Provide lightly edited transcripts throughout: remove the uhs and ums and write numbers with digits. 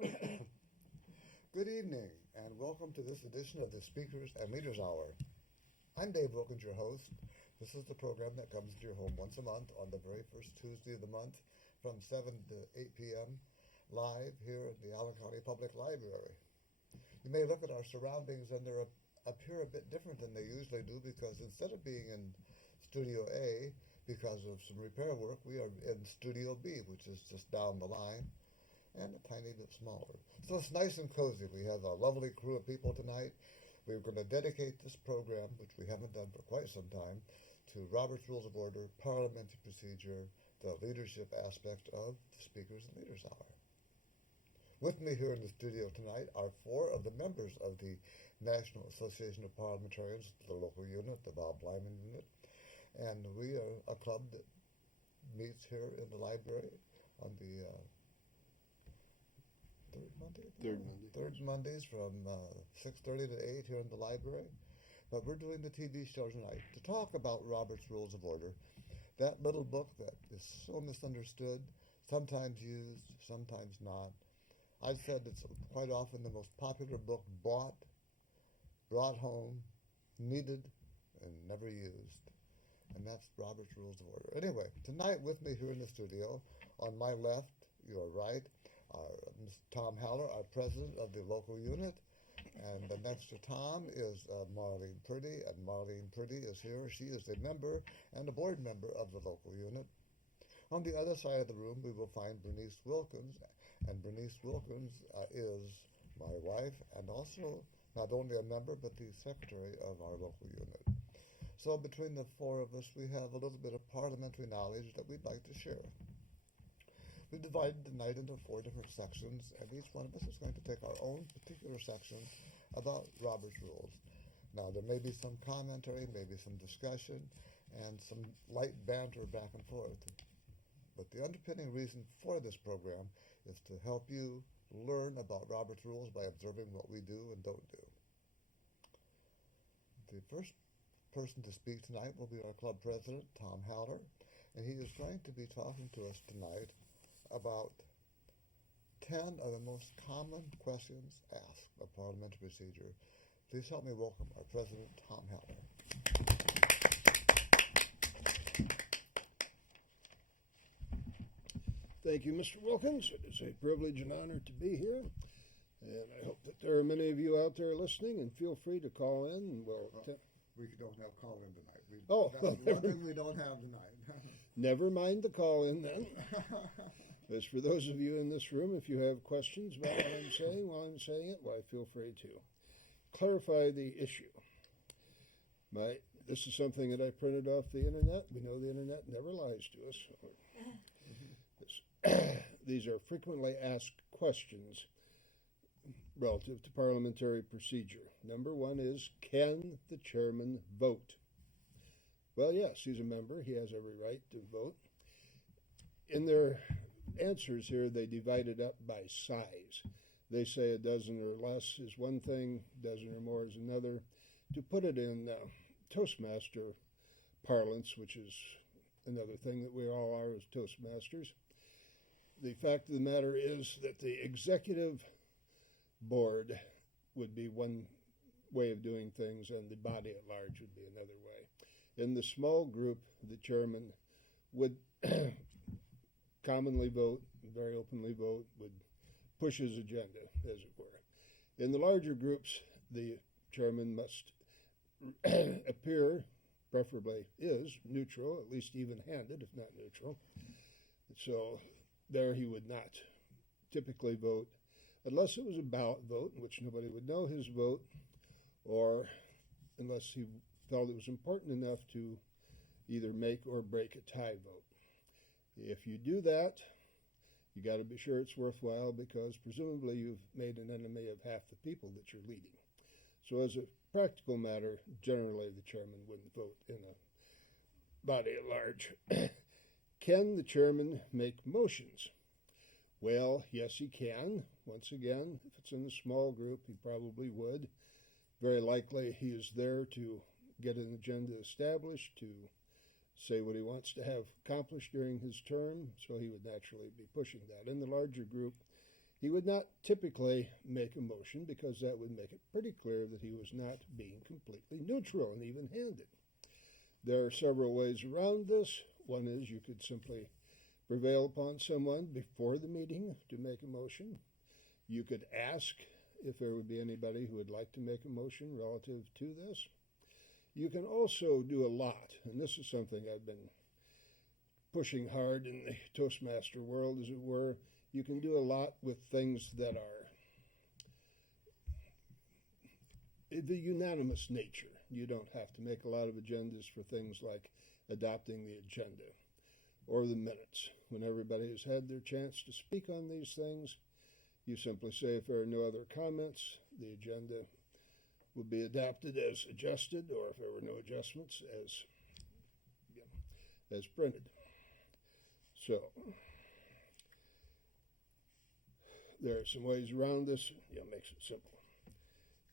Good evening, and welcome to this edition of the Speakers and Leaders Hour. I'm Dave Wilkins, your host. This is the program that comes to your home once a month on the very first Tuesday of the month from 7 to 8 p.m. live here at the Allen County Public Library. You may look at our surroundings and they appear a bit different than they usually do because instead of being in Studio A, because of some repair work, we are in Studio B, which is just down the line and a tiny bit smaller. So it's nice and cozy. We have a lovely crew of people tonight. We're going to dedicate this program, which we haven't done for quite some time, to Robert's Rules of Order, parliamentary procedure, the leadership aspect of the Speakers and Leaders Hour. With me here in the studio tonight are four of the members of the National Association of Parliamentarians, the local unit, the Bob Lyman unit, and we are a club that meets here in the library on the third Mondays from 6:30 to 8 here in the library. But we're doing the TV show tonight to talk about Robert's Rules of Order, that little book that is so misunderstood, sometimes used, sometimes not. I've said it's quite often the most popular book bought, brought home, needed, and never used. And that's Robert's Rules of Order. Anyway, tonight with me here in the studio, on my left, your right, Mr. Tom Haller, our president of the local unit. And next to Tom is Marelene Purdy, and Marelene Purdy is here. She is a member and a board member of the local unit. On the other side of the room, we will find Berniece Wilkins, and Berniece Wilkins is my wife and also not only a member but the secretary of our local unit. So between the four of us, we have a little bit of parliamentary knowledge that we'd like to share. We've divided the night into 4 different sections, and each one of us is going to take our own particular section about Robert's Rules. Now, there may be some commentary, maybe some discussion, and some light banter back and forth. But the underpinning reason for this program is to help you learn about Robert's Rules by observing what we do and don't do. The first person to speak tonight will be our club president, Tom Haller, and he is going to be talking to us tonight about 10 of the most common questions asked of parliamentary procedure. Please help me welcome our president, Tom Haller. Thank you, Mr. Wilkins. It is a privilege and honor to be here. And I hope that there are many of you out there listening, and feel free to call in. And we don't have call-in tonight. That's one thing we don't have tonight. Never mind the call-in then. As for those of you in this room, if you have questions about what I'm saying while I'm saying it, why, feel free to clarify the issue. This is something that I printed off the internet. We know the internet never lies to us. These are frequently asked questions relative to parliamentary procedure. Number 1 is, can the chairman vote? Well, yes, he's a member. He has every right to vote. In their answers here, they divide it up by size. They say a dozen or less is one thing, a dozen or more is another. To put it in Toastmaster parlance, which is another thing that we all are as Toastmasters, the fact of the matter is that the executive board would be one way of doing things and the body at large would be another way. In the small group, the chairman would commonly vote, very openly vote, would push his agenda, as it were. In the larger groups, the chairman must appear, preferably is, neutral, at least even-handed, if not neutral. So there he would not typically vote, unless it was a ballot vote, in which nobody would know his vote, or unless he felt it was important enough to either make or break a tie vote. If you do that, you got to be sure it's worthwhile because presumably you've made an enemy of half the people that you're leading. So as a practical matter, generally the chairman wouldn't vote in a body at large. Can the chairman make motions? Well, yes, he can. Once again, if it's in a small group, he probably would. Very likely he is there to get an agenda established, to say what he wants to have accomplished during his term, so he would naturally be pushing that. In the larger group, He would not typically make a motion because that would make it pretty clear that he was not being completely neutral and even-handed. There are several ways around this. One is you could simply prevail upon someone before the meeting to make a motion. You could ask if there would be anybody who would like to make a motion relative to this. You can also do a lot, and this is something I've been pushing hard in the Toastmaster world, as it were. You can do a lot with things that are the unanimous nature. You don't have to make a lot of agendas for things like adopting the agenda or the minutes. When everybody has had their chance to speak on these things, you simply say if there are no other comments, the agenda will be adopted as adjusted, or if there were no adjustments, as printed. So there are some ways around this. Makes it simple.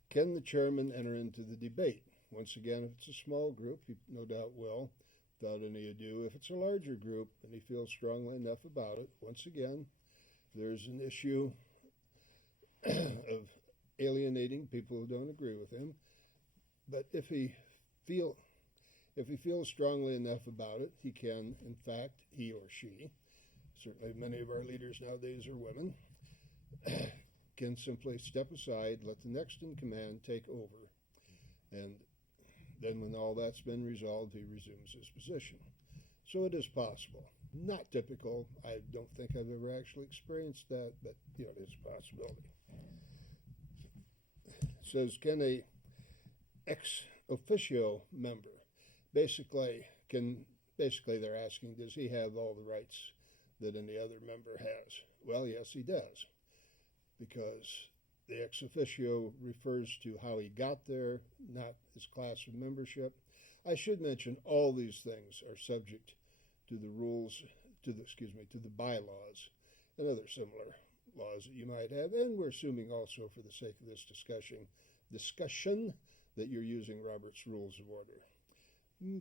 Can the chairman enter into the debate? Once again, if it's a small group, he no doubt will, without any ado. If it's a larger group and he feels strongly enough about it, once again, there's an issue of alienating people who don't agree with him. But if he feels strongly enough about it, he can, in fact, he or she, certainly many of our leaders nowadays are women, can simply step aside, let the next in command take over, and then when all that's been resolved, he resumes his position. So it is possible. Not typical. I don't think I've ever actually experienced that, but it is a possibility. It says, can a ex officio member, basically they're asking, does he have all the rights that any other member has? Well, yes, he does, because the ex officio refers to how he got there, not his class of membership. I should mention all these things are subject to the rules, to the bylaws and other similar laws that you might have. And we're assuming also, for the sake of this discussion that you're using Robert's Rules of Order.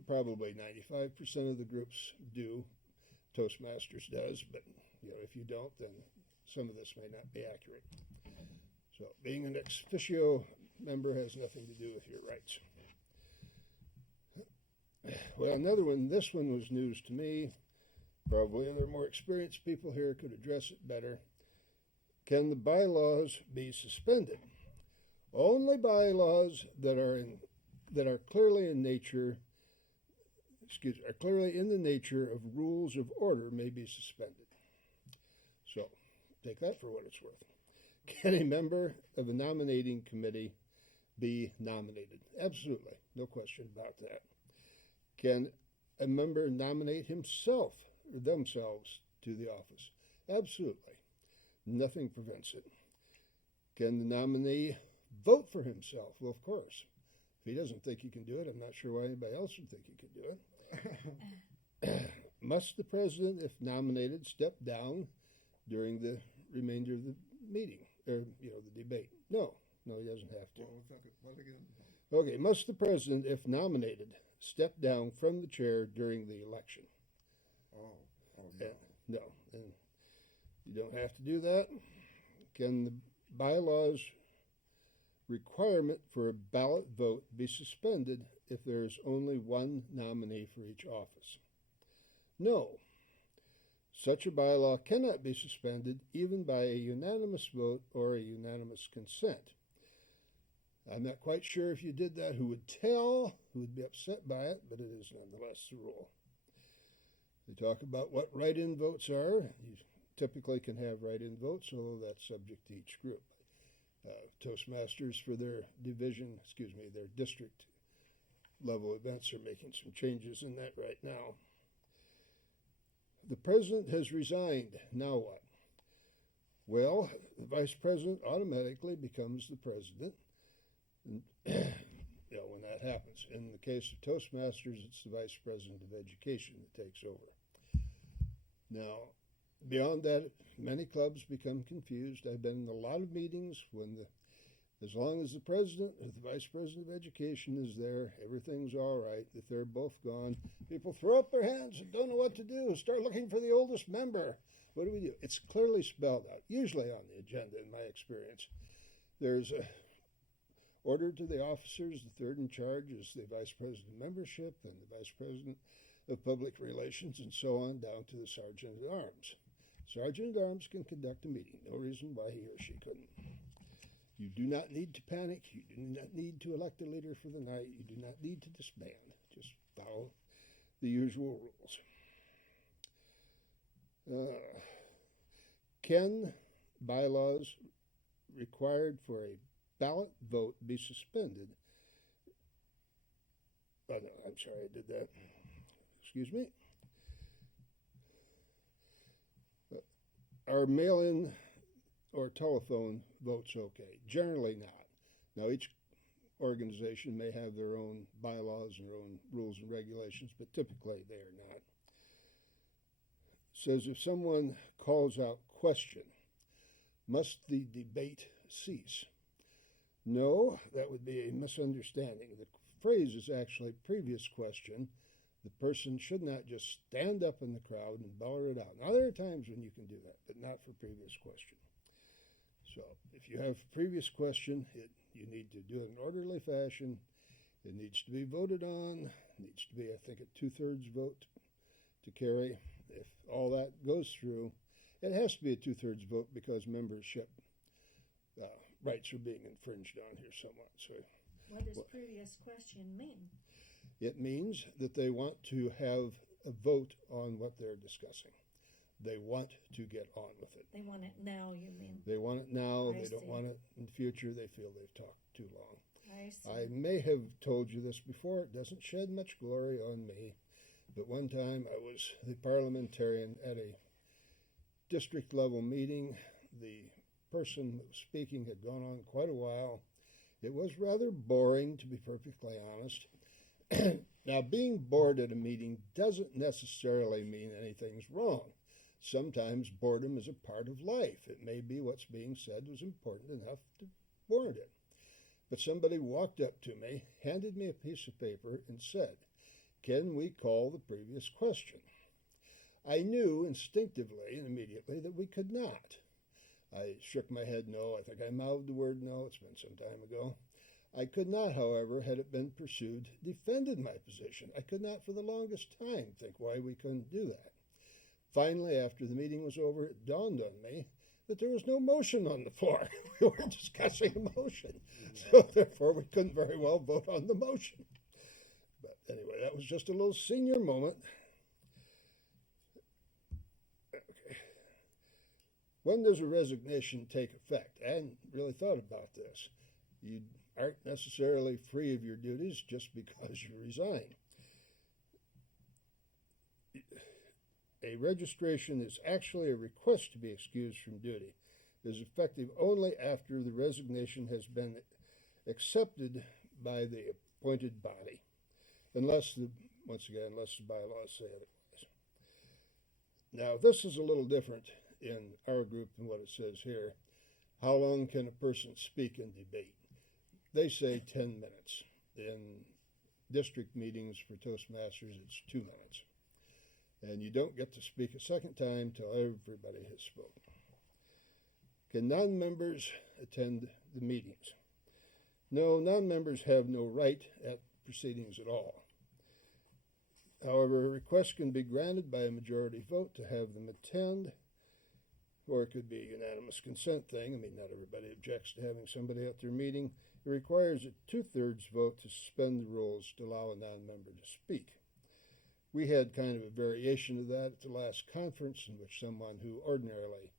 Probably 95% of the groups do. Toastmasters does, but if you don't, then some of this may not be accurate. So being an ex officio member has nothing to do with your rights. Well, another one, this one was news to me. Probably other more experienced people here could address it better. Can the bylaws be suspended? Only bylaws that are clearly in the nature of rules of order may be suspended. So take that for what it's worth. Can a member of a nominating committee be nominated? Absolutely, no question about that. Can a member nominate himself or themselves to the office? Absolutely. Nothing prevents it. Can the nominee vote for himself? Well, of course. If he doesn't think he can do it, I'm not sure why anybody else would think he can do it. Must the president, if nominated, step down during the remainder of the meeting, or the debate? No, he doesn't have to. What again? Okay, must the president, if nominated, step down from the chair during the election? No. No, and you don't have to do that. Can the bylaws requirement for a ballot vote be suspended if there is only one nominee for each office? No. Such a bylaw cannot be suspended even by a unanimous vote or a unanimous consent. I'm not quite sure if you did that who would be upset by it, but it is nonetheless the rule. They talk about what write-in votes are. You typically can have write-in votes, although that's subject to each group. Toastmasters, for their their district level events, are making some changes in that right now. The president has resigned. Now what? Well, the vice president automatically becomes the president. And, when that happens. In the case of Toastmasters, it's the vice president of education that takes over. Now, beyond that, many clubs become confused. I've been in a lot of meetings when the As long as the president or the vice president of education is there, everything's all right. If they're both gone, people throw up their hands and don't know what to do. Start looking for the oldest member. What do we do? It's clearly spelled out, usually on the agenda in my experience. There's a order to the officers. The third in charge is the vice president of membership, then the vice president of public relations, and so on down to the sergeant at arms. Sergeant at arms can conduct a meeting. No reason why he or she couldn't. You do not need to panic. You do not need to elect a leader for the night. You do not need to disband. Just follow the usual rules. Can bylaws required for a ballot vote be suspended? Oh, no, I'm sorry, I did that. Excuse me. Are mail-in or telephone votes okay? Generally not. Now, each organization may have their own bylaws and their own rules and regulations, but typically they are not. It says if someone calls out question, must the debate cease? No, that would be a misunderstanding. The phrase is actually previous question. The person should not just stand up in the crowd and baller it out. Now, there are times when you can do that, but not for previous question. So, if you have previous question, you need to do it in an orderly fashion. It needs to be voted on. It needs to be, I think, a 2/3 vote to carry. If all that goes through, it has to be a 2/3 vote because membership rights are being infringed on here somewhat. So, what does previous question mean? It means that they want to have a vote on what they're discussing. They want to get on with it. They want it now, you mean? They want it now. I They don't see. want it in the future. They feel they've talked too long. I see. I may have told you this before. It doesn't shed much glory on me. But one time I was the parliamentarian at a district level meeting. The person who was speaking had gone on quite a while. It was rather boring, to be perfectly honest. Now, being bored at a meeting doesn't necessarily mean anything's wrong. Sometimes boredom is a part of life. It may be what's being said was important enough to warrant it. But somebody walked up to me, handed me a piece of paper, and said, "Can we call the previous question?" I knew instinctively and immediately that we could not. I shook my head no. I think I mouthed the word no. It's been some time ago. I could not, however, had it been pursued, defended my position. I could not for the longest time think why we couldn't do that. Finally, after the meeting was over, it dawned on me that there was no motion on the floor. We were discussing a motion. So therefore, we couldn't very well vote on the motion. But anyway, that was just a little senior moment. Okay. When does a resignation take effect? I hadn't really thought about this. You aren't necessarily free of your duties just because you resign. A registration is actually a request to be excused from duty. It is effective only after the resignation has been accepted by the appointed body, unless the bylaws say otherwise. Now, this is a little different in our group than what it says here. How long can a person speak in debate? They say 10 minutes. In district meetings for Toastmasters, it's 2 minutes. And you don't get to speak a second time till everybody has spoken. Can non-members attend the meetings? No, non-members have no right at proceedings at all. However, a request can be granted by a majority vote to have them attend, or it could be a unanimous consent thing. I mean, not everybody objects to having somebody at their meeting. It requires a 2/3 vote to suspend the rules to allow a non-member to speak. We had kind of a variation of that at the last conference, in which someone who ordinarily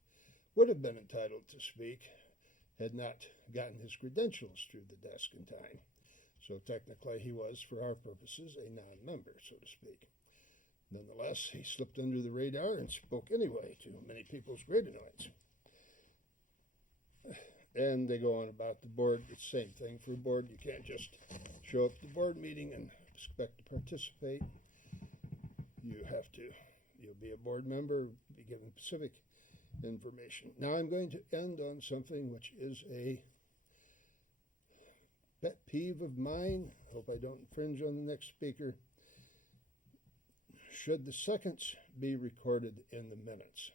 would have been entitled to speak had not gotten his credentials through the desk in time. So technically he was, for our purposes, a non-member, so to speak. Nonetheless, he slipped under the radar and spoke anyway, to many people's great annoyance. And they go on about the board. It's the same thing for a board. You can't just show up at the board meeting and expect to participate. You'll be a board member, be given specific information. Now I'm going to end on something which is a pet peeve of mine, hope I don't infringe on the next speaker. Should the seconds be recorded in the minutes?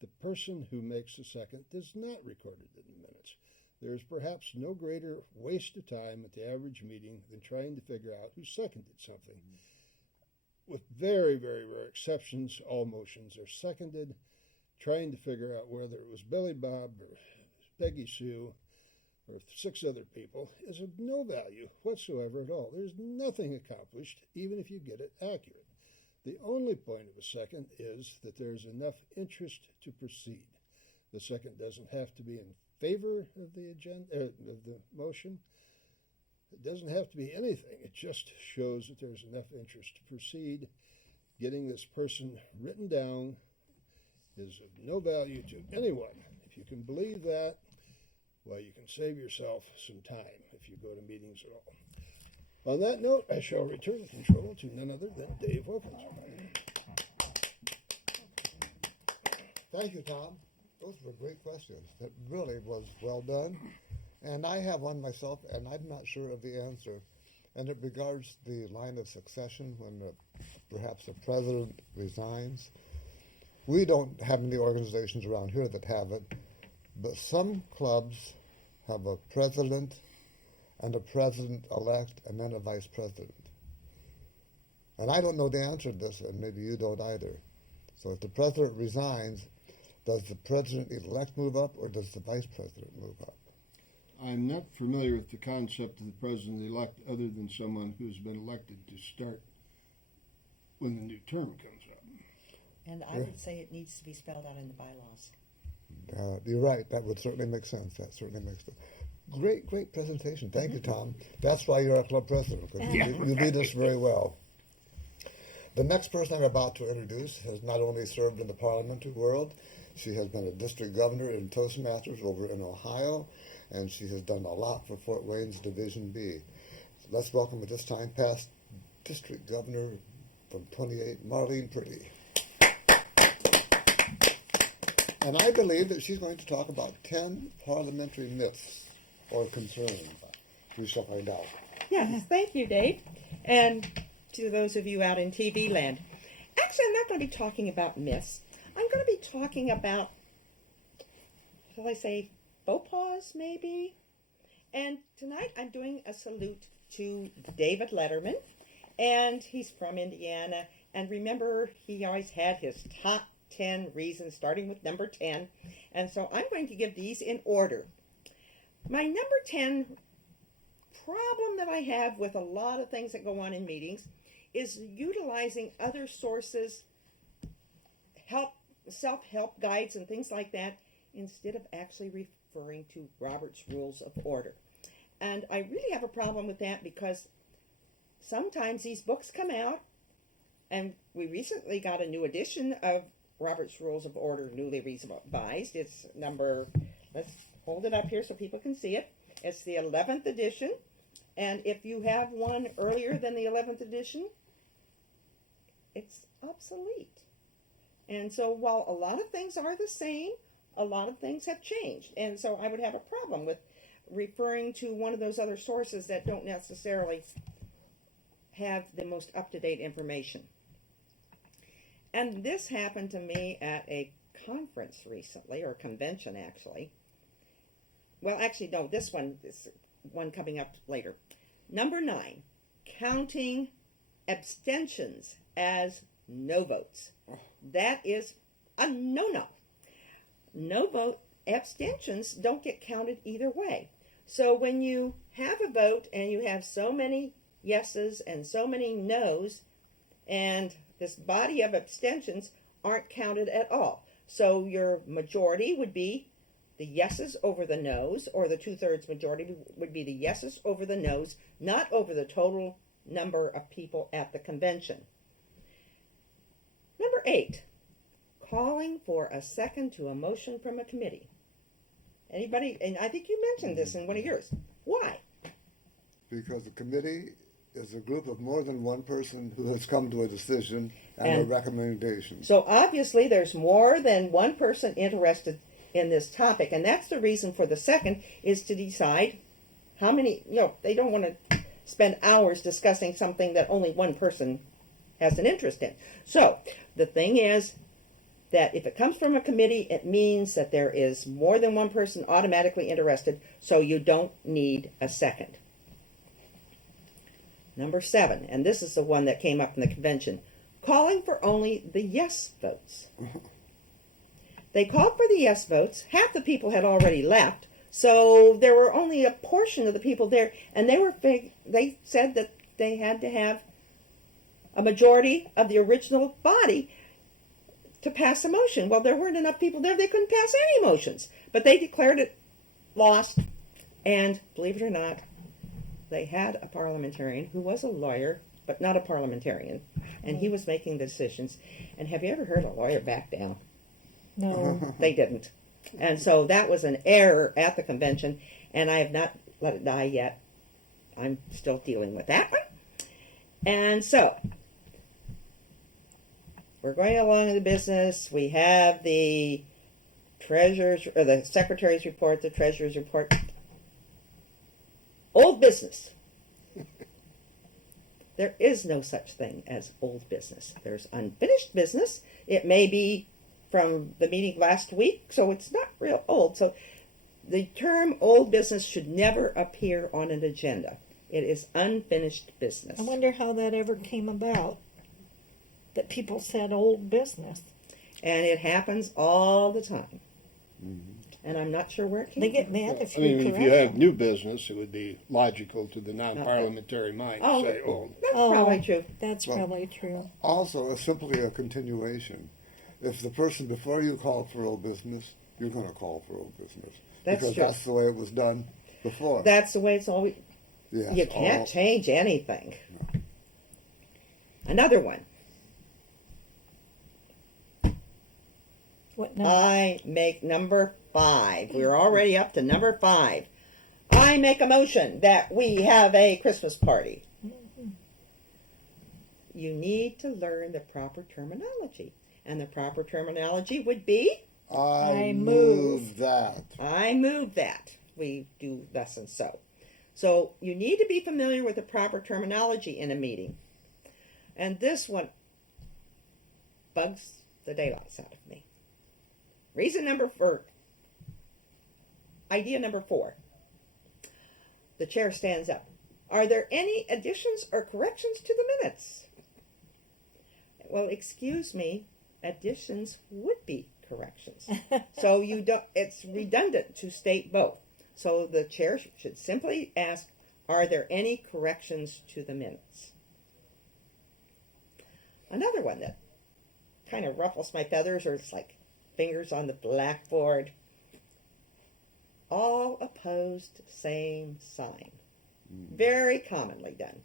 The person who makes the second does not record it in the minutes. There is perhaps no greater waste of time at the average meeting than trying to figure out who seconded something. With very, very rare exceptions, all motions are seconded. Trying to figure out whether it was Billy Bob or Peggy Sue or 6 other people is of no value whatsoever at all. There's nothing accomplished, even if you get it accurate. The only point of a second is that there's enough interest to proceed. The second doesn't have to be in favor of the agenda, of the motion. It doesn't have to be anything. It just shows that there's enough interest to proceed. Getting this person written down is of no value to anyone. If you can believe that, well, you can save yourself some time if you go to meetings at all. On that note, I shall return the control to none other than Dave Wilkins. Thank you, Tom. Those were great questions. That really was well done. And I have one myself, and I'm not sure of the answer. And it regards the line of succession when perhaps the president resigns. We don't have any organizations around here that have it, but some clubs have a president and a president-elect and then a vice president. And I don't know the answer to this, and maybe you don't either. So if the president resigns, does the president-elect move up or does the vice president move up? I'm not familiar with the concept of the president-elect other than someone who's been elected to start when the new term comes up. And I would say it needs to be spelled out in the bylaws. You're right. That would certainly make sense. That certainly makes sense. Great presentation. Thank you, Tom. That's why you're our club president, because you lead us very well. The next person I'm about to introduce has not only served in the parliamentary world, she has been a district governor in Toastmasters over in Ohio, and she has done a lot for Fort Wayne's Division B. So let's welcome at this time past district governor from 28, Marelene Purdy. And I believe that she's going to talk about 10 parliamentary myths or concerns. We shall find out. Yes, thank you, Dave. And to those of you out in TV land, actually, I'm not going to be talking about myths. I'm going to be talking about, shall I say, faux pas, maybe? And tonight I'm doing a salute to David Letterman, and he's from Indiana. And remember, he always had his top 10 reasons, starting with number 10. And so I'm going to give these in order. My number 10 problem that I have with a lot of things that go on in meetings is utilizing other sources, self-help guides and things like that, instead of actually referring to Robert's Rules of Order. And I really have a problem with that because sometimes these books come out, and we recently got a new edition of Robert's Rules of Order, newly revised. It's number, let's hold it up here so people can see it. It's the 11th edition. And if you have one earlier than the 11th edition, it's obsolete. And so while a lot of things are the same, a lot of things have changed. And so I would have a problem with referring to one of those other sources that don't necessarily have the most up-to-date information. And this happened to me at a conference recently, or convention actually. Well, actually, no, this one coming up later. Number 9, counting abstentions as no votes. That is a no-no. No vote abstentions don't get counted either way. So when you have a vote and you have so many yeses and so many noes, and this body of abstentions aren't counted at all. So your majority would be the yeses over the noes, or the 2/3 majority would be the yeses over the noes, not over the total number of people at the convention. Number 8, calling for a second to a motion from a committee. Anybody, and I think you mentioned this in one of yours. Why? Because the committee is a group of more than one person who has come to a decision and a recommendation. So obviously there's more than one person interested in this topic, and that's the reason for the second, is to decide How many, they don't want to spend hours discussing something that only one person has an interest in. So the thing is that if it comes from a committee, it means that there is more than one person automatically interested, so you don't need a second. Number 7, and this is the one that came up in the convention, calling for only the yes votes. They called for the yes votes. Half the people had already left, so there were only a portion of the people there, and they said that they had to have a majority of the original body to pass a motion. Well, there weren't enough people there, they couldn't pass any motions. But they declared it lost, and believe it or not, they had a parliamentarian who was a lawyer, but not a parliamentarian, and he was making the decisions. And have you ever heard a lawyer back down? No. They didn't. And so that was an error at the convention, and I have not let it die yet. I'm still dealing with that one. And so we're going along in the business. We have the treasurer's or the secretary's report, the treasurer's report. Old business. There is no such thing as old business. There's unfinished business. It may be from the meeting last week, so it's not real old. So the term old business should never appear on an agenda. It is unfinished business. I wonder how that ever came about, that people said old business. And it happens all the time. And I'm not sure where it came They get from. mad if I you mean, correct if you have them. new business, it would be logical to the non-parliamentary mind to Oh, say old. That's Oh. probably true. That's Well, probably true. Also, it's simply a continuation. If the person before you called for old business, you're going to call for old business. That's because true. that's the way it was done before. That's the way it's always. Yes, You can't all- change anything. Another one. What number? I make number 5. We're already up to number 5. I make a motion that we have a Christmas party. You need to learn the proper terminology. And the proper terminology would be, I move. move that. I move that. We do thus and so. So you need to be familiar with the proper terminology in a meeting. And this one bugs the daylights out of me. Idea number 4. The chair stands up. Are there any additions or corrections to the minutes? Well, excuse me, additions would be corrections. So it's redundant to state both. So the chair should simply ask, are there any corrections to the minutes? Another one that kind of ruffles my feathers, or it's like fingers on the blackboard. All opposed, same sign. Very commonly done.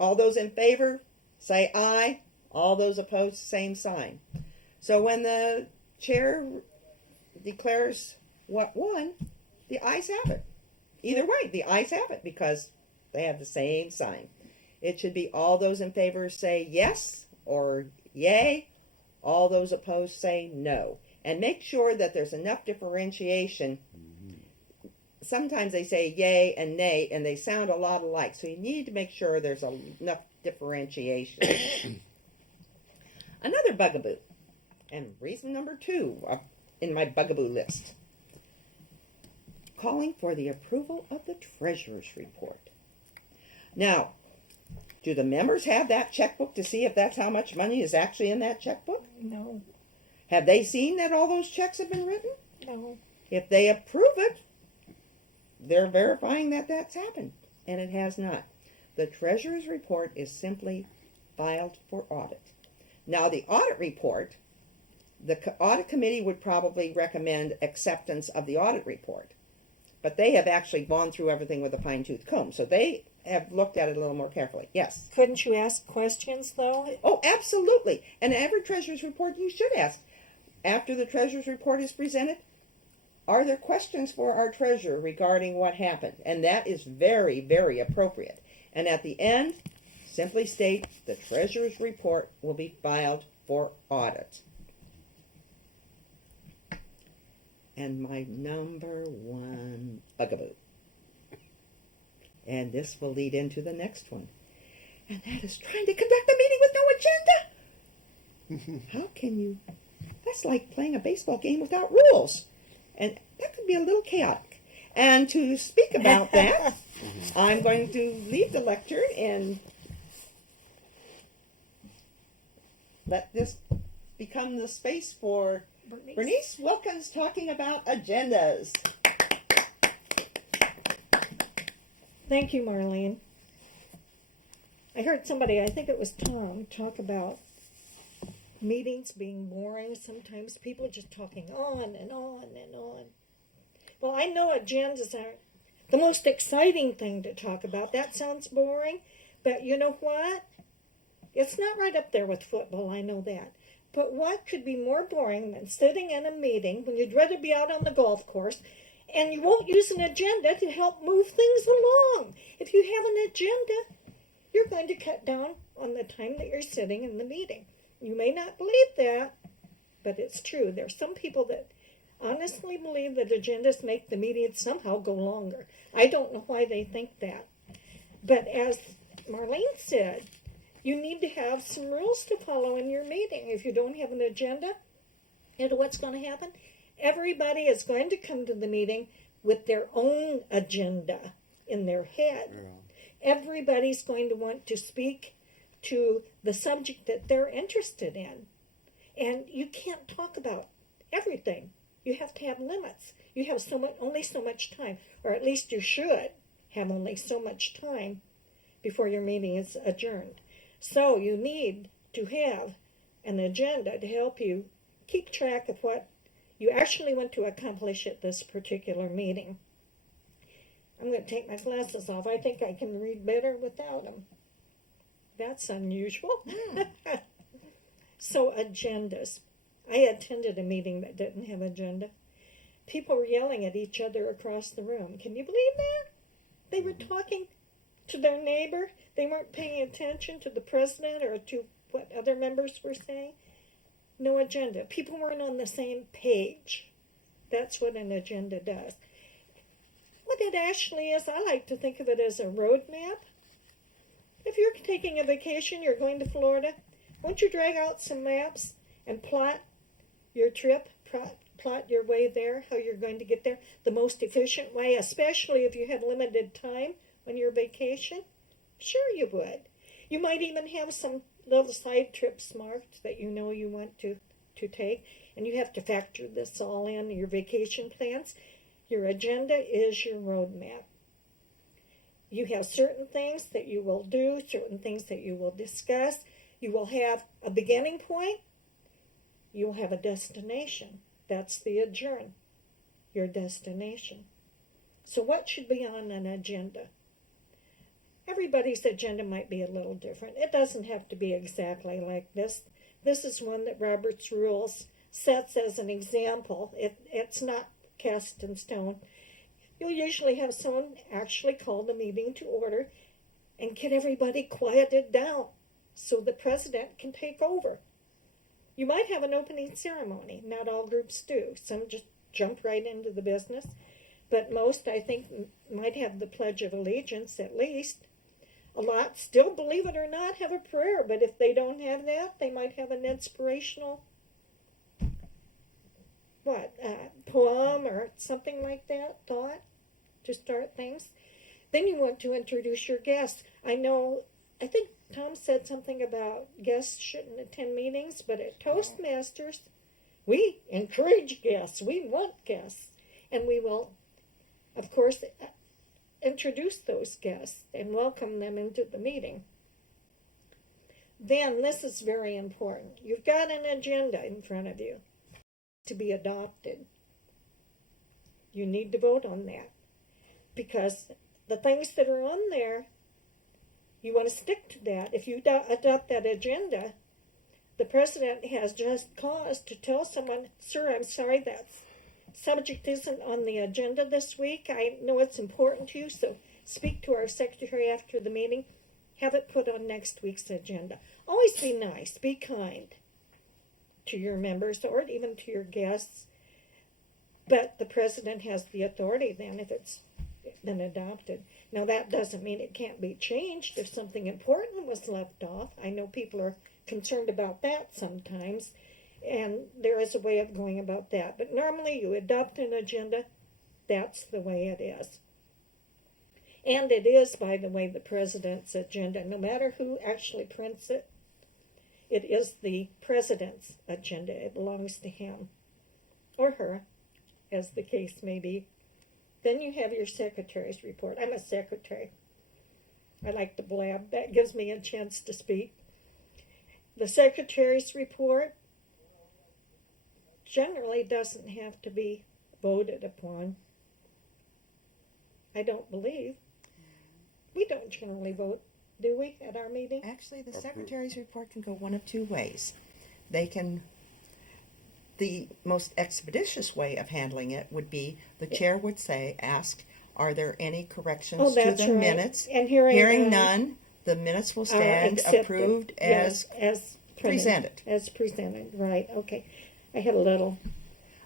All those in favor, say aye. All those opposed, same sign. So when the chair declares what won, the ayes have it. Either way, the ayes have it because they have the same sign. It should be all those in favor say yes or yay. All those opposed say no. And make sure that there's enough differentiation. Sometimes they say yay and nay, and they sound a lot alike. So you need to make sure there's enough differentiation. Another bugaboo, and reason number 2 in my bugaboo list. Calling for the approval of the treasurer's report. Now, do the members have that checkbook to see if that's how much money is actually in that checkbook? No, Have they seen that all those checks have been written? no. If they approve it, they're verifying that that's happened, and it has not. The treasurer's report is simply filed for audit. Now, the audit report, the audit committee would probably recommend acceptance of the audit report, but they have actually gone through everything with a fine-tooth comb, so they have looked at it a little more carefully. Yes. Couldn't you ask questions, though? Oh, absolutely. And every treasurer's report you should ask. After the treasurer's report is presented, are there questions for our treasurer regarding what happened? And that is very, very appropriate. And at the end, simply state the treasurer's report will be filed for audit. And my number 1 bugaboo. And this will lead into the next one. And that is trying to conduct a meeting with no agenda. How can you? That's like playing a baseball game without rules. And that could be a little chaotic. And to speak about that, I'm going to leave the lecture and let this become the space for Berniece Wilkins talking about agendas. Thank you, Marlene. I heard somebody, I think it was Tom, talk about meetings being boring. Sometimes people just talking on and on and on. Well, I know agendas aren't the most exciting thing to talk about. That sounds boring, but you know what? It's not right up there with football, I know that. But what could be more boring than sitting in a meeting when you'd rather be out on the golf course and you won't use an agenda to help move things along? If you have an agenda, you're going to cut down on the time that you're sitting in the meeting. You may not believe that, but it's true. There's some people that honestly believe that agendas make the meeting somehow go longer. I don't know why they think that. But as Marlene said, you need to have some rules to follow in your meeting. If you don't have an agenda, you know what's going to happen? Everybody is going to come to the meeting with their own agenda in their head. Yeah. Everybody's going to want to speak to the subject that they're interested in. And you can't talk about everything. You have to have limits. You have only so much time, or at least you should have only so much time before your meeting is adjourned. So you need to have an agenda to help you keep track of what you actually want to accomplish at this particular meeting. I'm going to take my glasses off. I think I can read better without them. That's unusual. So agendas. I attended a meeting that didn't have agenda. People were yelling at each other across the room. Can you believe that? They were talking to their neighbor. They weren't paying attention to the president or to what other members were saying. No agenda. People weren't on the same page. That's what an agenda does. What it actually is, I like to think of it as a roadmap. If you're taking a vacation, you're going to Florida, won't you drag out some maps and plot your trip, plot your way there, how you're going to get there, the most efficient way, especially if you have limited time on your vacation? Sure you would. You might even have some little side trips marked that you know you want to take, and you have to factor this all in your vacation plans. Your agenda is your roadmap. You have certain things that you will do, certain things that you will discuss. You will have a beginning point. You will have a destination. That's the adjourn, your destination. So what should be on an agenda? Everybody's agenda might be a little different. It doesn't have to be exactly like this. This is one that Robert's Rules sets as an example. It's not cast in stone. You'll usually have someone actually call the meeting to order and get everybody quieted down so the president can take over. You might have an opening ceremony. Not all groups do. Some just jump right into the business. But most, I think, might have the Pledge of Allegiance at least. A lot still, believe it or not, have a prayer. But if they don't have that, they might have an inspirational poem or something like that, thought, to start things. Then you want to introduce your guests. I think Tom said something about guests shouldn't attend meetings, but at Toastmasters, we encourage guests. We want guests. And we will, of course, introduce those guests and welcome them into the meeting. Then, this is very important. You've got an agenda in front of you to be adopted. You need to vote on that, because the things that are on there, you want to stick to that. If you adopt that agenda, the president has just cause to tell someone, sir, I'm sorry, that subject isn't on the agenda this week. I know it's important to you, so speak to our secretary after the meeting. Have it put on next week's agenda. Always be nice, be kind to your members or even to your guests. But the president has the authority then, if been adopted. Now, that doesn't mean it can't be changed if something important was left off. I know people are concerned about that sometimes, and there is a way of going about that. But normally you adopt an agenda, that's the way it is. And it is, by the way, the president's agenda. No matter who actually prints it, it is the president's agenda. It belongs to him or her, as the case may be. Then you have your secretary's report. I'm a secretary. I like to blab. That gives me a chance to speak. The secretary's report generally doesn't have to be voted upon. I don't believe. We don't generally vote, do we, at our meeting? Actually, the secretary's report can go one of two ways. The most expeditious way of handling it would be the chair would ask, are there any corrections to the minutes? And hearing none, the minutes will stand approved as presented. As presented, right, okay. I had a little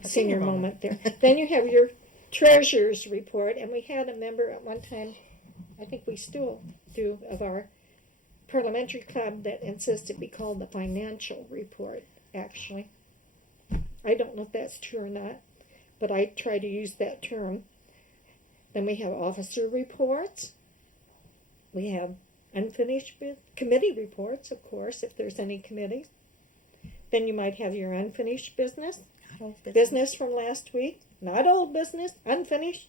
senior moment there. Then you have your treasurer's report, and we had a member at one time, I think we still do, of our parliamentary club that insisted be called the financial report, actually. I don't know if that's true or not, but I try to use that term. Then we have officer reports. We have unfinished committee reports, of course, if there's any committees. Then you might have your unfinished business. Business from last week, not old business, unfinished,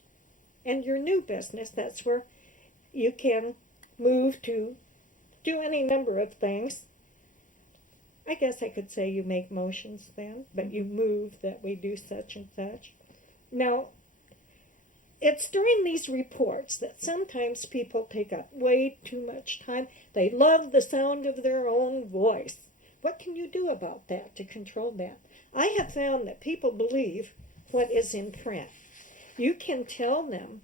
and your new business. That's where you can move to do any number of things. I guess I could say you make motions then, but you move that we do such and such. Now, it's during these reports that sometimes people take up way too much time. They love the sound of their own voice. What can you do about that to control that? I have found that people believe what is in print. You can tell them,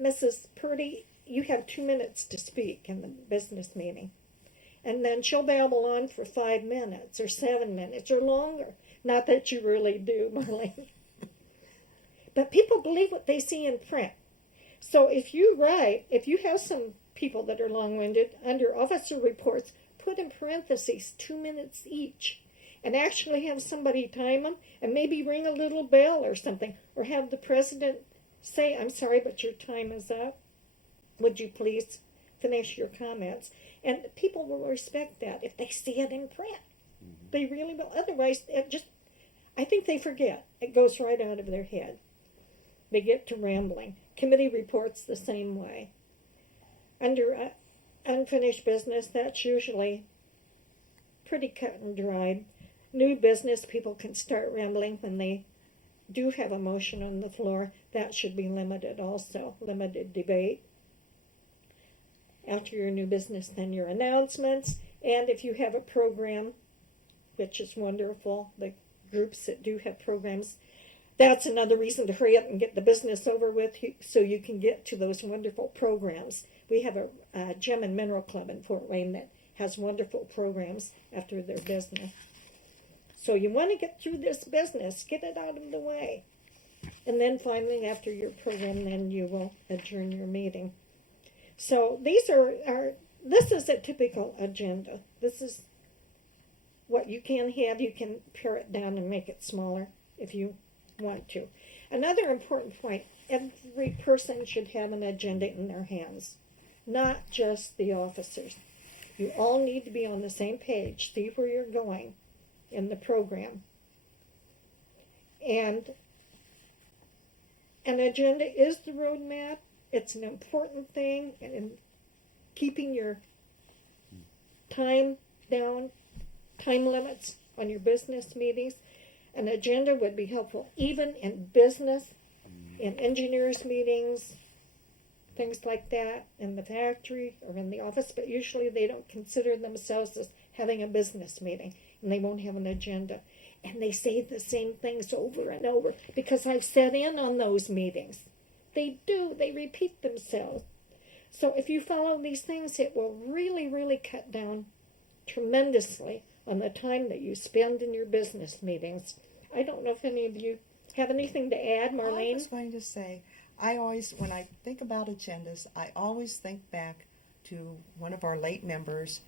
Mrs. Purdy, you have 2 minutes to speak in the business meeting. And then she'll babble on for 5 minutes or 7 minutes or longer. Not that you really do, Marlene. But people believe what they see in print. So if you have some people that are long-winded, under officer reports, put in parentheses 2 minutes each. And actually have somebody time them and maybe ring a little bell or something. Or have the president say, I'm sorry, but your time is up. Would you please finish your comments? And people will respect that if they see it in print. Mm-hmm. They really will. Otherwise, I think they forget. It goes right out of their head. They get to rambling. Committee reports the same way. Under unfinished business, that's usually pretty cut and dried. New business, people can start rambling when they do have a motion on the floor. That should be limited also, limited debate. After your new business, then your announcements. And if you have a program, which is wonderful, the groups that do have programs, that's another reason to hurry up and get the business over with so you can get to those wonderful programs. We have a gem and mineral club in Fort Wayne that has wonderful programs after their business. So you want to get through this business, get it out of the way. And then finally, after your program, then you will adjourn your meeting. So this is a typical agenda. This is what you can have. You can pare it down and make it smaller if you want to. Another important point, every person should have an agenda in their hands, not just the officers. You all need to be on the same page, see where you're going in the program. And an agenda is the roadmap. It's an important thing in keeping your time down, time limits on your business meetings. An agenda would be helpful even in business, in engineers' meetings, things like that, in the factory or in the office, but usually they don't consider themselves as having a business meeting, and they won't have an agenda. And they say the same things over and over because I've sat in on those meetings. They do. They repeat themselves. So if you follow these things, it will really, really cut down tremendously on the time that you spend in your business meetings. I don't know if any of you have anything to add, Marlene? I was going to say, I always, when I think about agendas, I always think back to one of our late members,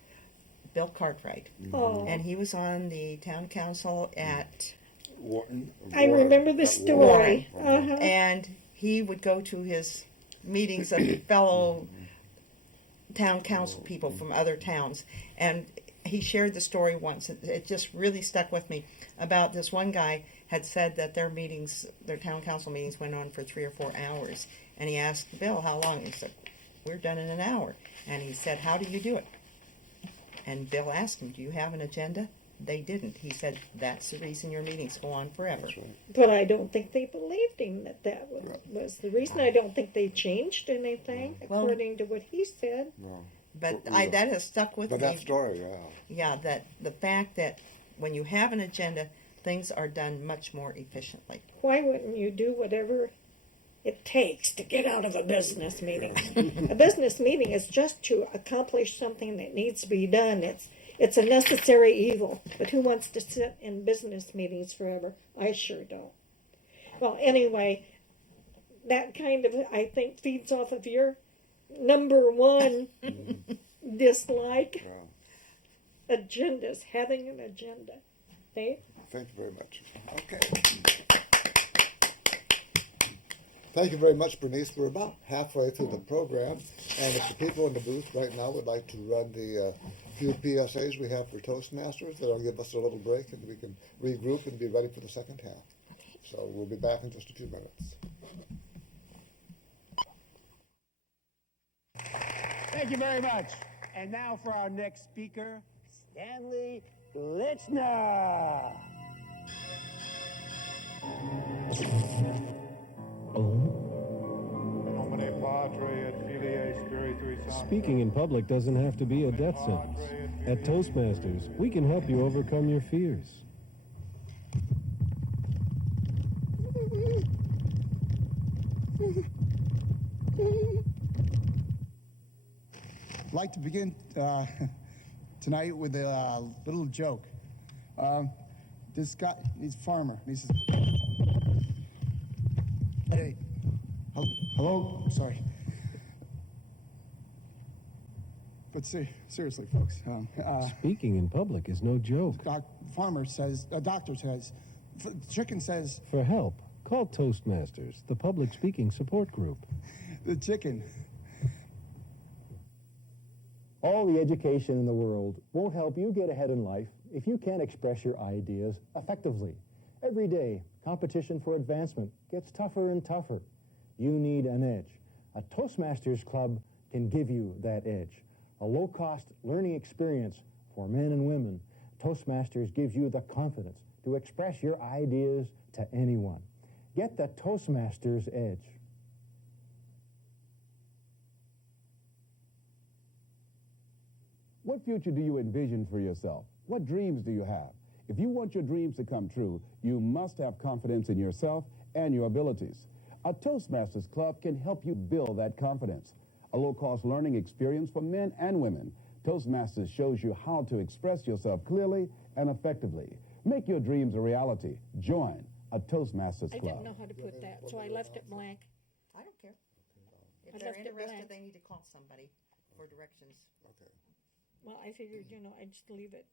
Bill Cartwright. Oh, And he was on the town council at, I remember the story. Uh-huh. and he would go to his meetings of fellow town council people from other towns. And he shared the story once. It just really stuck with me about this one guy had said that their meetings, their town council meetings went on for 3 or 4 hours. And he asked Bill, how long? He said, we're done in an hour. And he said, how do you do it? And Bill asked him, do you have an agenda? They didn't. He said, that's the reason your meetings go on forever. But I don't think they believed him that was the reason. I don't think they changed anything Well, according to what he said. No. But that has stuck with But me. that story, yeah. Yeah, that the fact that when you have an agenda, things are done much more efficiently. Why wouldn't you do whatever it takes to get out of a business meeting? A business meeting is just to accomplish something that needs to be done. It's a necessary evil. But who wants to sit in business meetings forever? I sure don't. Well, anyway, that kind of, I think, feeds off of your number one dislike. Yeah. Agendas, having an agenda. Dave? Thank you very much. Okay. Thank you very much, Bernice. We're about halfway through the program, and if the people in the booth right now would like to run the few PSAs we have for Toastmasters, that'll give us a little break, and we can regroup and be ready for the second half. So we'll be back in just a few minutes. Thank you very much. And now for our next speaker, Stanley Lichner. Speaking in public doesn't have to be a death sentence. At Toastmasters, we can help you overcome your fears. I'd like to begin tonight with a little joke. This guy, he's a farmer. He says, "Hey, hello, sorry." But seriously, folks. Speaking in public is no joke. Farmer says, doctor says, chicken says. For help, call Toastmasters, the public speaking support group. The chicken. All the education in the world won't help you get ahead in life if you can't express your ideas effectively. Every day, competition for advancement gets tougher and tougher. You need an edge. A Toastmasters club can give you that edge. A low-cost learning experience for men and women. Toastmasters gives you the confidence to express your ideas to anyone. Get the Toastmasters edge. What future do you envision for yourself? What dreams do you have? If you want your dreams to come true, you must have confidence in yourself and your abilities. A Toastmasters Club can help you build that confidence. A low-cost learning experience for men and women. Toastmasters shows you how to express yourself clearly and effectively. Make your dreams a reality. Join a Toastmasters Club. I didn't know how to put that, so I left it blank. I don't care. If I they're left it interested, blank. they need to call somebody for directions. Okay. Well, I figured, I'd just leave it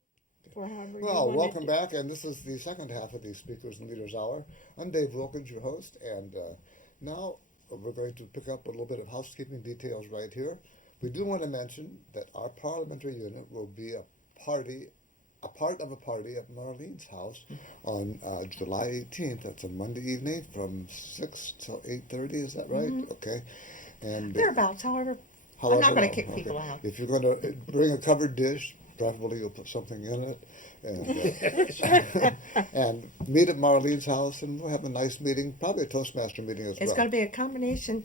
for however you Well, wanted welcome to. back, and this is the second half of the Speakers and Leaders Hour. I'm Dave Wilkins, your host, and now we're going to pick up a little bit of housekeeping details right here. We do want to mention that our parliamentary unit will be a part of a party at Marelene's house on July 18th. That's a Monday evening from 6 till 8:30. Is that right? Mm-hmm. Okay. And Thereabouts, however. I'm not going to kick people out. If you're going to bring a covered dish, preferably you'll put something in it, and meet at Marlene's house, and we'll have a nice meeting, probably a Toastmaster meeting as well. It's going to be a combination.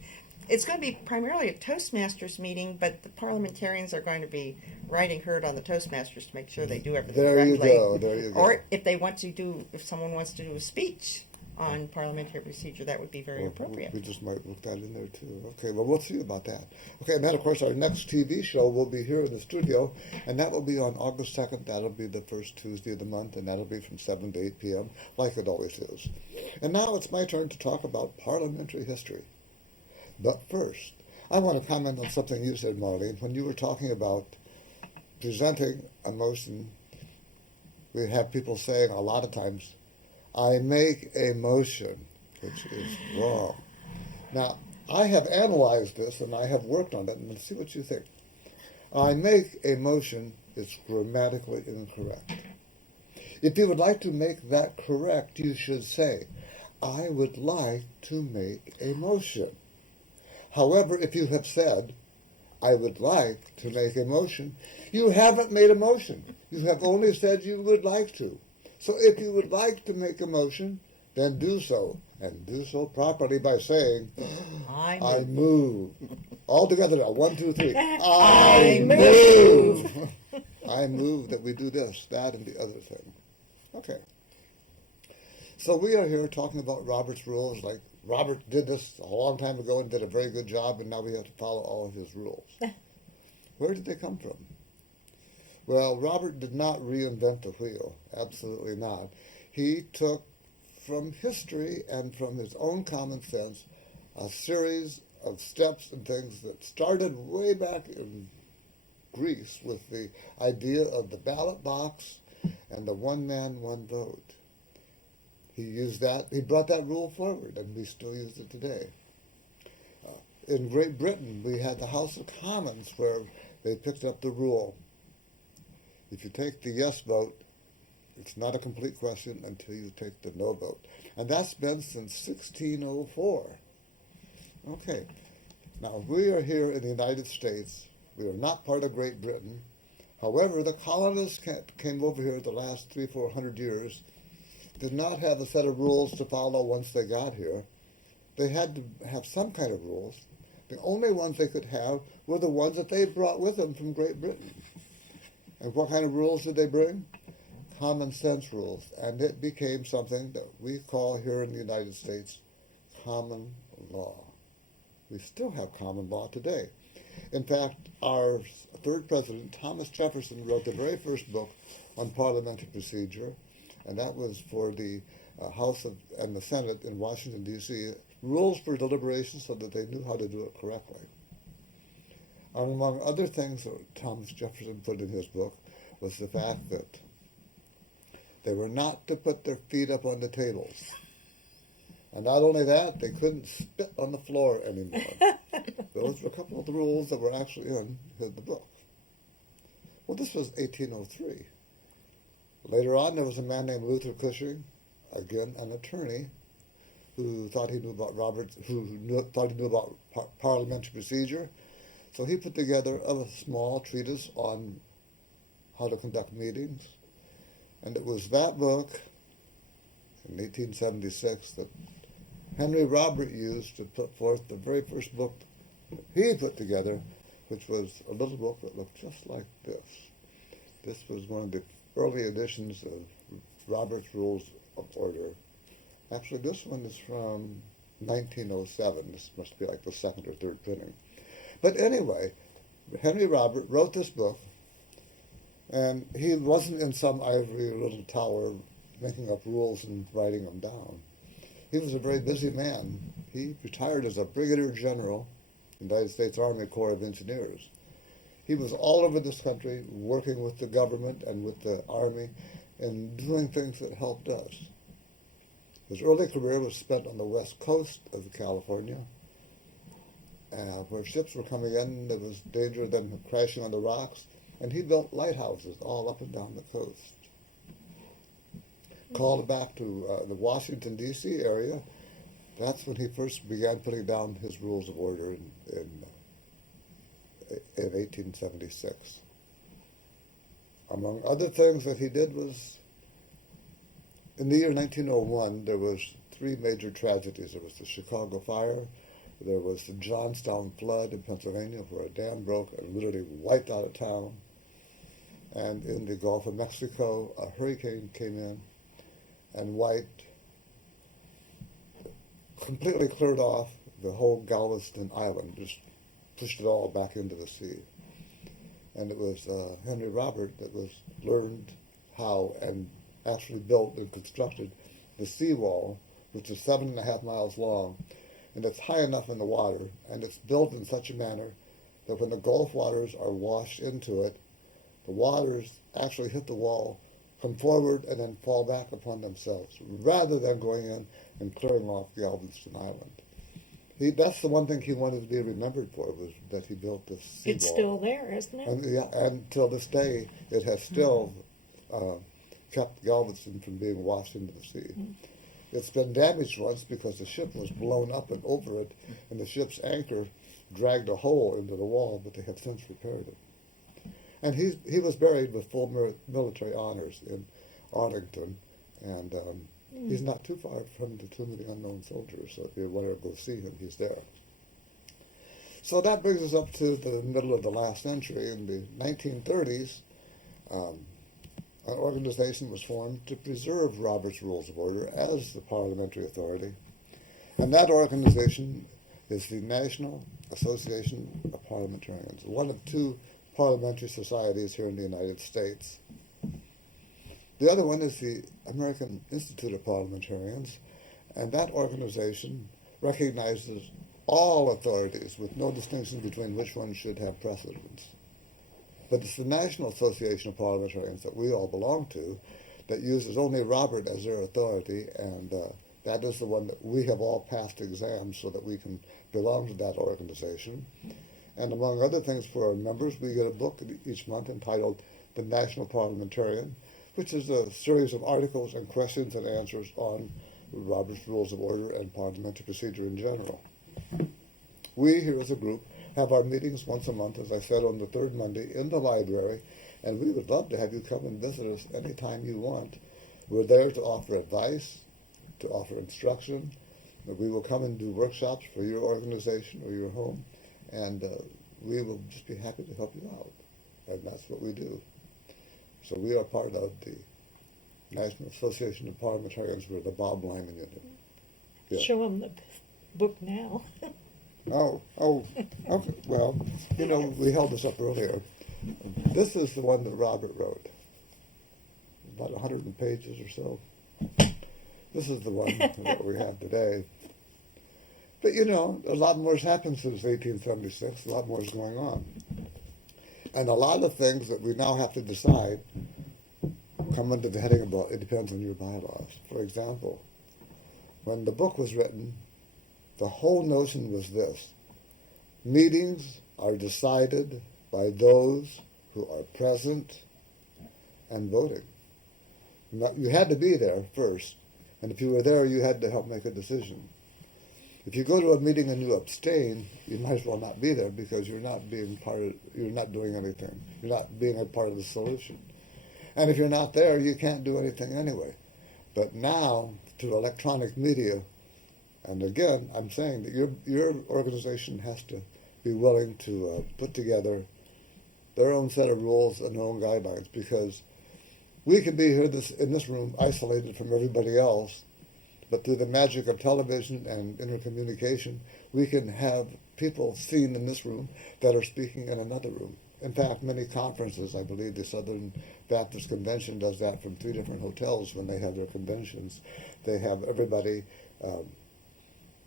It's going to be primarily a Toastmasters meeting, but the parliamentarians are going to be riding herd on the Toastmasters to make sure they do everything There you correctly. go. There you go. Or if someone wants to do a speech on parliamentary procedure, that would be very Well, appropriate. We just might look that in there too. Okay, well, we'll see about that. Okay, and then of course our next TV show will be here in the studio, and that will be on August 2nd. That'll be the first Tuesday of the month, and that'll be from 7 to 8 p.m., like it always is. And now it's my turn to talk about parliamentary history. But first, I want to comment on something you said, Marlene, when you were talking about presenting a motion. We have people saying a lot of times, I make a motion, which is wrong. Now, I have analyzed this and I have worked on it, and let's see what you think. I make a motion is grammatically incorrect. If you would like to make that correct, you should say, I would like to make a motion. However, if you have said, I would like to make a motion, you haven't made a motion. You have only said you would like to. So if you would like to make a motion, then do so, and do so properly by saying, I move. All together now, 1, 2, 3. I move. I move that we do this, that, and the other thing. Okay. So we are here talking about Robert's rules, like Robert did this a long time ago and did a very good job, and now we have to follow all of his rules. Where did they come from? Well, Robert did not reinvent the wheel. Absolutely not. He took from history and from his own common sense a series of steps and things that started way back in Greece with the idea of the ballot box and the one man, one vote. He used that, he brought that rule forward, and we still use it today. In Great Britain, we had the House of Commons where they picked up the rule. If you take the yes vote, it's not a complete question until you take the no vote. And that's been since 1604. Okay, now we are here in the United States. We are not part of Great Britain. However, the colonists came over here the last 300-400 years, did not have a set of rules to follow once they got here. They had to have some kind of rules. The only ones they could have were the ones that they brought with them from Great Britain. And what kind of rules did they bring? Common sense rules. And it became something that we call here in the United States common law. We still have common law today. In fact, our third president, Thomas Jefferson, wrote the very first book on parliamentary procedure, and that was for the House and the Senate in Washington, D.C., rules for deliberation so that they knew how to do it correctly. And among other things that Thomas Jefferson put in his book was the fact that they were not to put their feet up on the tables. And not only that, they couldn't spit on the floor anymore. Those were a couple of the rules that were actually in the book. Well, this was 1803. Later on, there was a man named Luther Cushing, again an attorney, who thought he knew about thought he knew about parliamentary procedure. So he put together a small treatise on how to conduct meetings, and it was that book in 1876 that Henry Robert used to put forth the very first book he put together, which was a little book that looked just like this. This was one of the early editions of Robert's Rules of Order. Actually, this one is from 1907. This must be like the second or third printing. But anyway, Henry Robert wrote this book, and he wasn't in some ivory little tower making up rules and writing them down. He was a very busy man. He retired as a brigadier general in the United States Army Corps of Engineers. He was all over this country working with the government and with the Army and doing things that helped us. His early career was spent on the west coast of California, where ships were coming in. There was danger of them crashing on the rocks, and he built lighthouses all up and down the coast. Called back to the Washington, D.C. area. That's when he first began putting down his rules of order in 1876. Among other things that he did was, in the year 1901, there was 3 major tragedies. There was the Chicago fire, there was the Johnstown flood in Pennsylvania, where a dam broke and literally wiped out a town. And in the Gulf of Mexico, a hurricane came in and wiped, completely cleared off the whole Galveston Island, just pushed it all back into the sea. And it was Henry Robert that learned how and actually built and constructed the seawall, which is 7.5 miles long and it's high enough in the water, and it's built in such a manner that when the Gulf waters are washed into it, the waters actually hit the wall, come forward, and then fall back upon themselves, rather than going in and clearing off Galveston Island. That's the one thing he wanted to be remembered for, was that he built this seawall. It's still there, isn't it? And, yeah, and till this day, it has still kept Galveston from being washed into the sea. It's been damaged once because the ship was blown up and over it, and the ship's anchor dragged a hole into the wall, but they have since repaired it. And he was buried with full military honors in Arlington, and he's not too far from the Tomb of the Unknown Soldier, so if you want to go see him, he's there. So that brings us up to the middle of the last century. In the 1930s, an organization was formed to preserve Robert's Rules of Order as the parliamentary authority, and that organization is the National Association of Parliamentarians, one of two parliamentary societies here in the United States. The other one is the American Institute of Parliamentarians, and that organization recognizes all authorities with no distinction between which one should have precedence. But it's the National Association of Parliamentarians that we all belong to that uses only Robert as their authority, and that is the one that we have all passed exams so that we can belong to that organization. And among other things for our members, we get a book each month entitled The National Parliamentarian, which is a series of articles and questions and answers on Robert's Rules of Order and parliamentary procedure in general. We here as a group have our meetings once a month, as I said, on the third Monday in the library, and we would love to have you come and visit us anytime you want. We're there to offer advice, to offer instruction. We will come and do workshops for your organization or your home, and we will just be happy to help you out. And that's what we do. So we are part of the National Association of Parliamentarians. We're the Bob Lyman unit. Yeah. Show them the book now. Okay. Well, we held this up earlier. This is the one that Robert wrote. About 100 pages or so. This is the one that we have today. But a lot more has happened since 1876. A lot more is going on. And a lot of things that we now have to decide come under the heading of, it depends on your bylaws. For example, when the book was written, the whole notion was this: meetings are decided by those who are present and voting. You had to be there first, and if you were there, you had to help make a decision. If you go to a meeting and you abstain, you might as well not be there because you're not doing anything. You're not being a part of the solution. And if you're not there, you can't do anything anyway. But now, through electronic media, and again, I'm saying that your organization has to be willing to put together their own set of rules and their own guidelines, because we can be here in this room isolated from everybody else, but through the magic of television and intercommunication, we can have people seen in this room that are speaking in another room. In fact, many conferences, I believe the Southern Baptist Convention does that from 3 different hotels when they have their conventions. They have everybody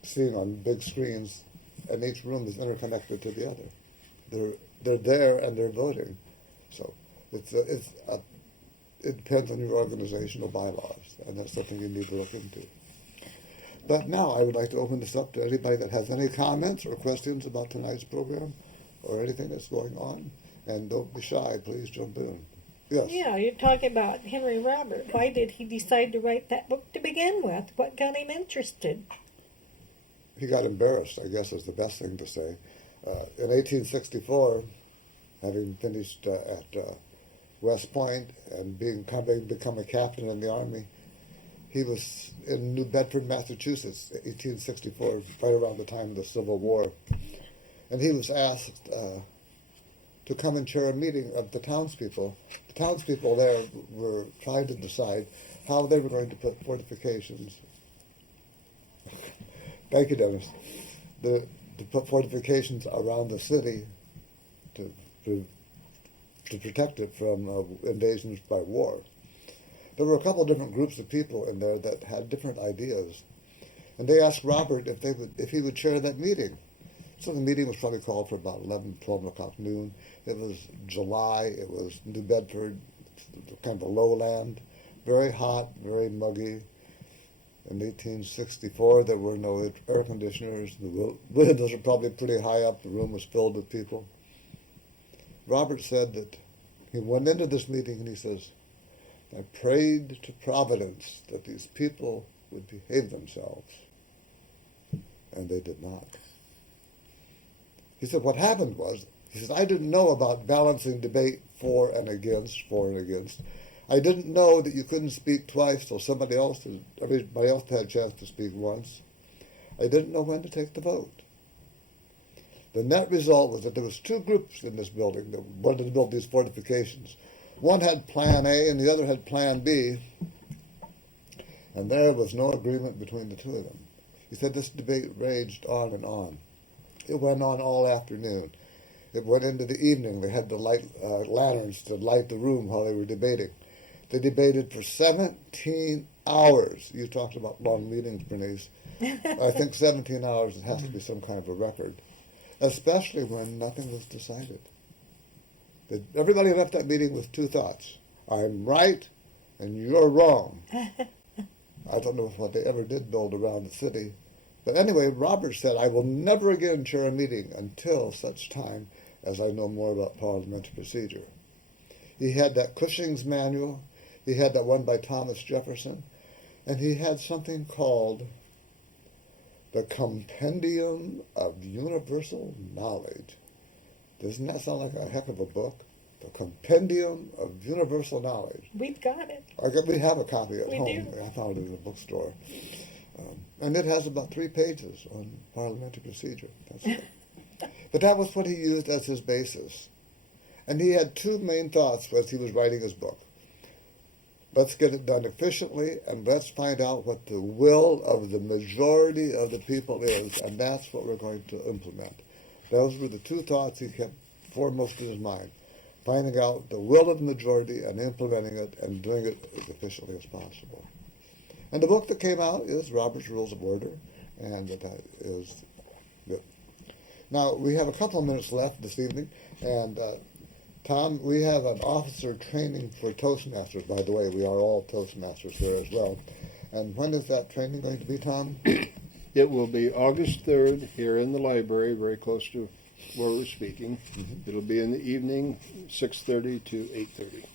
seen on big screens, and each room is interconnected to the other. They're there and they're voting. So it depends on your organizational bylaws, and that's something you need to look into. But now I would like to open this up to anybody that has any comments or questions about tonight's program or anything that's going on. And don't be shy, please jump in. Yes. Yeah, you're talking about Henry Robert. Why did he decide to write that book to begin with? What got him interested? He got embarrassed, I guess is the best thing to say. In 1864, having finished at West Point and become a captain in the Army, he was in New Bedford, Massachusetts, 1864, right around the time of the Civil War. And he was asked to come and chair a meeting of the townspeople. The townspeople there were trying to decide how they were going to put fortifications. Thank you, Dennis. To put fortifications around the city to protect it from invasions by war. There were a couple different groups of people in there that had different ideas. And they asked Robert if he would chair that meeting. So the meeting was probably called for about 11, 12 o'clock noon. It was July. It was New Bedford, kind of a lowland, very hot, very muggy. In 1864, there were no air conditioners. The windows were probably pretty high up. The room was filled with people. Robert said that he went into this meeting and he says, I prayed to Providence that these people would behave themselves. And they did not. He said, what happened was, he says, I didn't know about balancing debate for and against. I didn't know that you couldn't speak twice till everybody else had a chance to speak once. I didn't know when to take the vote. The net result was that there was two groups in this building that wanted to build these fortifications. One had Plan A and the other had Plan B, and there was no agreement between the two of them. He said this debate raged on and on. It went on all afternoon. It went into the evening. They had to light lanterns to light the room while they were debating. They debated for 17 hours. You talked about long meetings, Berniece. I think 17 hours has to be some kind of a record, especially when nothing was decided. Everybody left that meeting with two thoughts. I'm right and you're wrong. I don't know what they ever did build around the city. But anyway, Robert said, I will never again chair a meeting until such time as I know more about parliamentary procedure. He had that Cushing's manual. He had that one by Thomas Jefferson. And he had something called the Compendium of Universal Knowledge. Doesn't that sound like a heck of a book? The Compendium of Universal Knowledge. We've got it. We have a copy at home. do. I found it in a bookstore. And it has about 3 pages on parliamentary procedure. That's it. But that was what he used as his basis. And he had two main thoughts as he was writing his book. Let's get it done efficiently, and let's find out what the will of the majority of the people is, and that's what we're going to implement. Those were the two thoughts he kept foremost in his mind. Finding out the will of the majority and implementing it and doing it as efficiently as possible. And the book that came out is Robert's Rules of Order, and that is good. Now, we have a couple of minutes left this evening, and Tom, we have an officer training for Toastmasters, by the way. We are all Toastmasters here as well. And when is that training going to be, Tom? It will be August 3rd here in the library, very close to where we're speaking. Mm-hmm. It'll be in the evening, 6:30 to 8:30.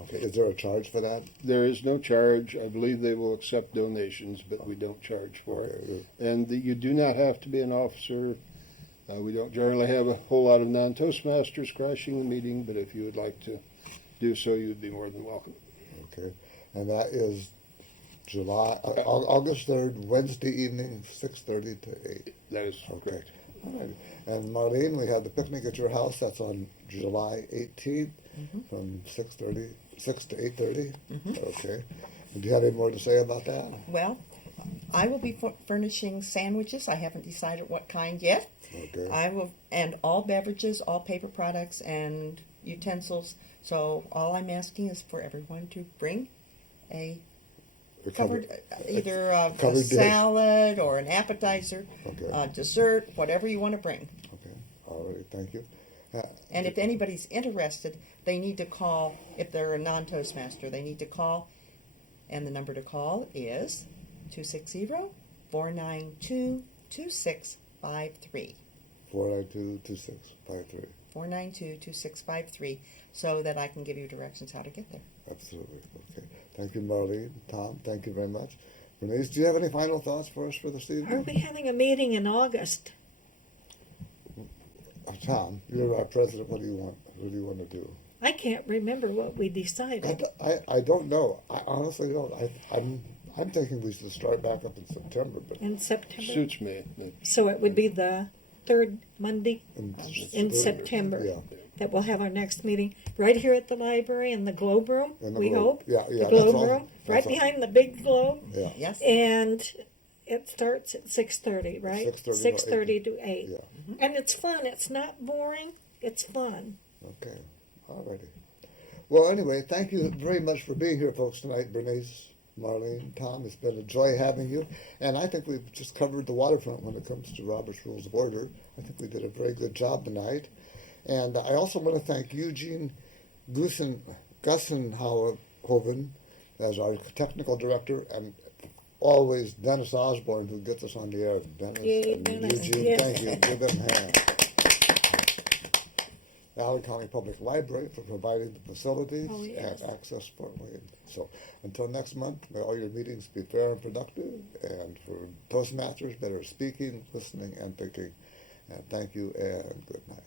Okay. Is there a charge for that? There is no charge. I believe they will accept donations, but we don't charge for it. And you do not have to be an officer. We don't generally have a whole lot of non-Toastmasters crashing the meeting, but if you would like to do so, you'd be more than welcome. Okay. And that is August 3rd, Wednesday evening, 6:30 to 8. That is correct. All right. And Marlene, we have the picnic at your house. That's on July 18th from 6 to 8:30. Okay. And do you have any more to say about that? Well, I will be furnishing sandwiches. I haven't decided what kind yet. Okay. I will, and all beverages, all paper products, and utensils. So all I'm asking is for everyone to bring a covered, either a salad or an appetizer, dessert, whatever you want to bring. Okay. All right. Thank you. And if anybody's interested, they need to call. If they're a non-Toastmaster, they need to call, and the number to call is 260-492-2653. 492-2653. 492-2653, so that I can give you directions how to get there. Absolutely. Okay. Thank you, Marlene. Tom, thank you very much. Berniece, do you have any final thoughts for us for this evening? Are we having a meeting in August? Tom, you're our president. What do you want? What do you want to do? I can't remember what we decided. I don't know. I honestly don't. I'm thinking we should start back up in September. But in September? Suits me. So it would be the third Monday in September. Yeah. That we'll have our next meeting right here at the library in the Globe Room, we hope. Yeah, the Globe Room, right behind the big Globe. Yeah. Yes. And it starts at 6:30, right? 6:30 to 8. Yeah. And it's fun. It's not boring. It's fun. Okay. All righty. Well, anyway, thank you very much for being here, folks, tonight. Berniece, Marlene, Tom, it's been a joy having you. And I think we've just covered the waterfront when it comes to Robert's Rules of Order. I think we did a very good job tonight. And I also want to thank Eugene Gussenhoven as our technical director, and always Dennis Osborne, who gets us on the air. Dennis Yay, and Dennis, Eugene, yes. thank you. Give them a hand. Allen County Public Library for providing the facilities Oh, yes. and access for Wayne. So until next month, may all your meetings be fair and productive. And for Toastmasters, better speaking, listening, and thinking. And thank you and good night.